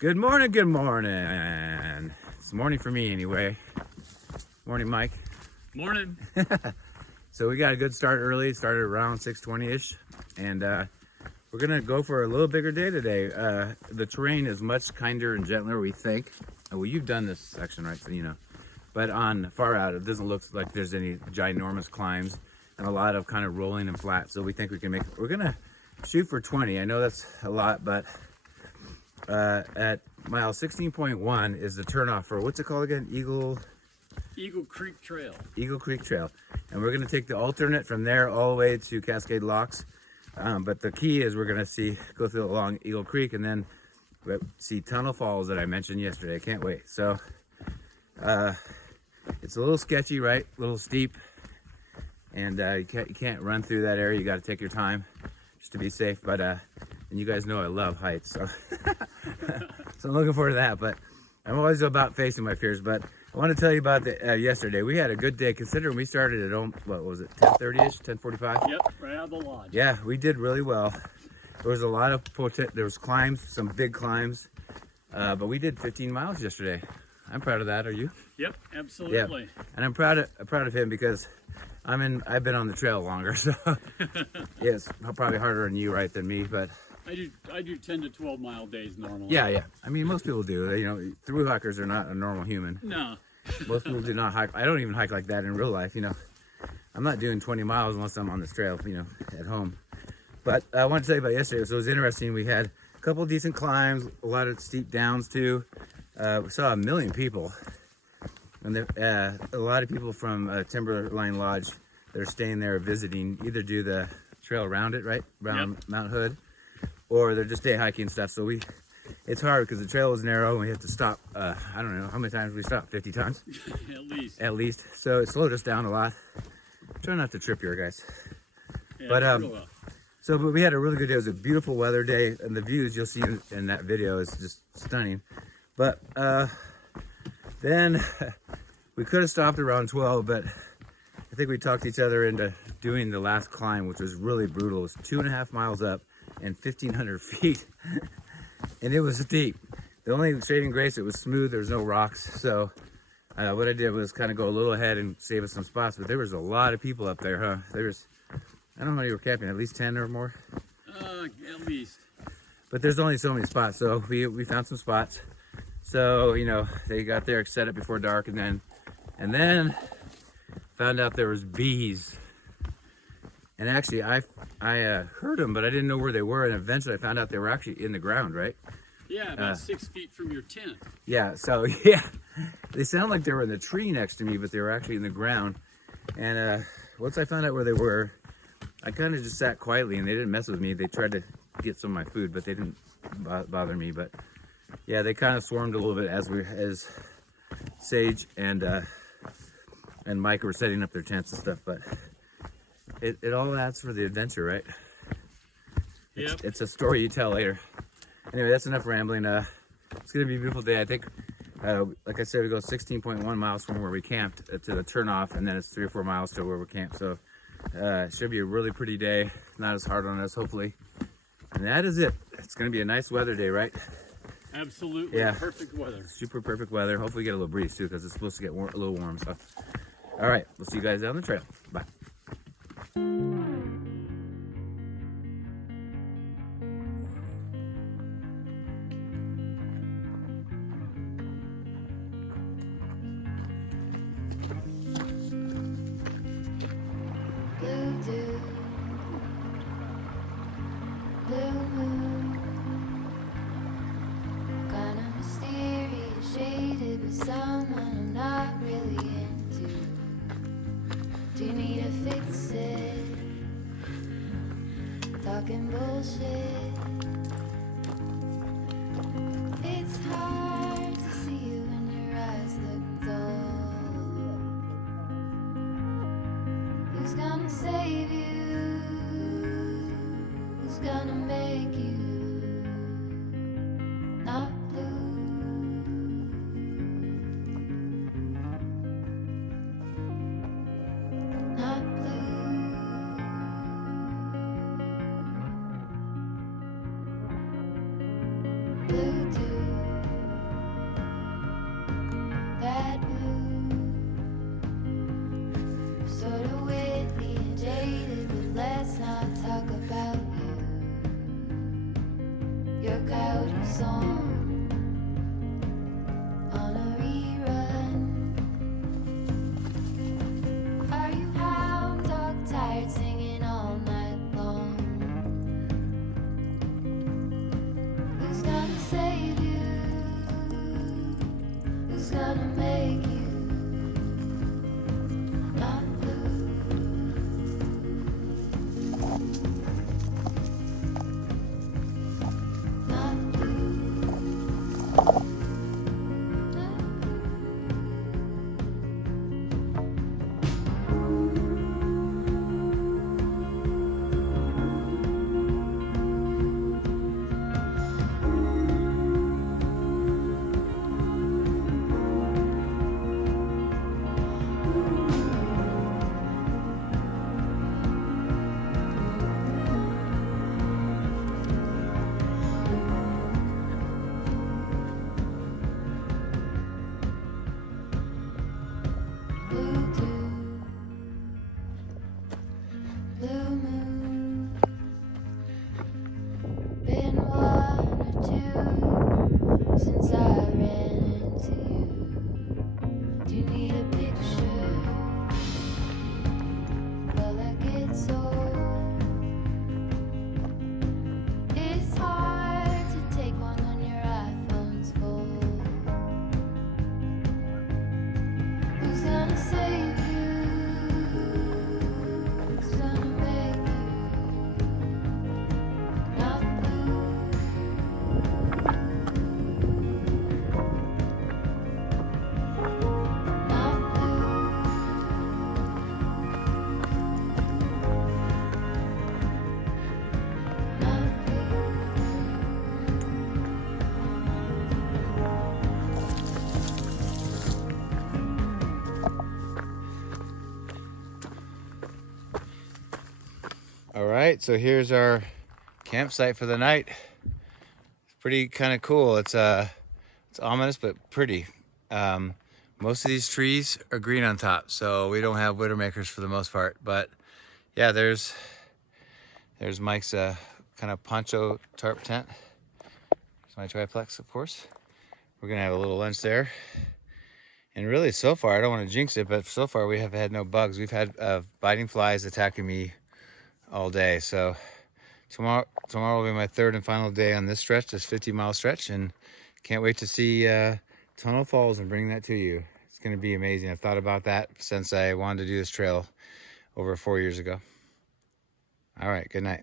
Good morning, good morning. It's morning for me anyway. Morning, Mike. Morning. So we got a good start early, started around 6:20-ish, and we're gonna go for a little bigger day today. The terrain is much kinder and gentler, we think. Well, you've done this section, right, so you know. But on far out, it doesn't look like there's any ginormous climbs and a lot of kind of rolling and flat, so we think we can make it. We're gonna shoot for 20. I know that's a lot, but at mile 16.1 is the turnoff for, what's it called again? Eagle Creek Trail. Eagle Creek Trail. And we're going to take the alternate from there all the way to Cascade Locks. But the key is we're going to go through along Eagle Creek and then see Tunnel Falls that I mentioned yesterday. I can't wait. So it's a little sketchy, right? A little steep. And you can't run through that area. You got to take your time just to be safe. But and you guys know I love heights, so so I'm looking forward to that. But I'm always about facing my fears. But I want to tell you about the yesterday. We had a good day considering we started at what was it, 10:30ish, 10:45? Yep, right out of the lodge. Yeah, we did really well. There was a lot of there was climbs, some big climbs, but we did 15 miles yesterday. I'm proud of that. Are you? Yep, absolutely. Yeah. And I'm proud of him because I've been on the trail longer, so yeah, it's probably harder on you, right, than me, but I do 10 to 12 mile days normally. yeah. I mean, most people do. You know, through hikers are not a normal human. No. Most people do not hike. I don't even hike like that in real life. You know, I'm not doing 20 miles unless I'm on this trail, you know, at home. But I want to tell you about yesterday. So it was interesting. We had a couple decent climbs, a lot of steep downs too. We saw 1 million people, and a lot of people from Timberline Lodge that are staying there visiting, either do the trail around it, right, around Mount Hood, or they're just day hiking and stuff. So it's hard because the trail was narrow and we have to stop. I don't know how many times we stopped. 50 times at least. So it slowed us down a lot. Try not to trip here, guys. Yeah, but we had a really good day. It was a beautiful weather day, and the views you'll see in that video is just stunning. But then we could have stopped around 12, but I think we talked each other into doing the last climb, which was really brutal. It was 2.5 miles up and 1,500 feet, and it was steep. The only saving grace, it was smooth. There was no rocks. So what I did was kind of go a little ahead and save us some spots. But there was a lot of people up there, huh? I don't know how many were camping. At least 10 or more. At least. But there's only so many spots, so we found some spots. So you know, they got there, set up before dark, and then found out there was bees. And actually, I heard them, but I didn't know where they were. And eventually, I found out they were actually in the ground, right? Yeah, about 6 feet from your tent. Yeah. So yeah, they sound like they were in the tree next to me, but they were actually in the ground. And once I found out where they were, I kind of just sat quietly, and they didn't mess with me. They tried to get some of my food, but they didn't bother me. But yeah, they kind of swarmed a little bit as Sage and Mike were setting up their tents and stuff, but. It all adds for the adventure, right? Yep. It's a story you tell later. Anyway, that's enough rambling. It's going to be a beautiful day. I think, like I said, we go 16.1 miles from where we camped to the turnoff, and then it's 3 or 4 miles to where we camped. So it should be a really pretty day. Not as hard on us, hopefully. And that is it. It's going to be a nice weather day, right? Absolutely. Yeah. Perfect weather. Super perfect weather. Hopefully get a little breeze, too, because it's supposed to get a little warm. So, all right. We'll see you guys down the trail. Bye. Blue dew, blue moon, kinda mysterious, shaded with someone I'm not really into. Do you need to fix it? Talking bullshit. It's hard to see you when your eyes look dull. Who's gonna save you? Who's gonna make you not blue? Not blue. Blue dew. your coyote song on a rerun. Are you hound dog tired singing all night long? Who's gonna save you? Who's gonna make you not blue? Not blue. Not blue dew, blue moon. Been 1 or 2 since I ran into you. Do you need a picture? Well, that gets old. It's hard to take one when your iPhone's full. Who's gonna save you? Who's gonna make you not blue? Not blue. Not blue. All right, so here's our campsite for the night. It's pretty kind of cool. It's ominous but pretty. Most of these trees are green on top, so we don't have widowmakers for the most part. But yeah, there's Mike's kind of poncho tarp tent. There's my triplex, of course. We're gonna have a little lunch there. And really, so far, I don't want to jinx it, but so far we have had no bugs. We've had biting flies attacking me all day. So tomorrow will be my 3rd and final day on this stretch, this 50-mile stretch, and can't wait to see Tunnel Falls and bring that to you. It's going to be amazing. I've thought about that since I wanted to do this trail over 4 years ago. All right, good night.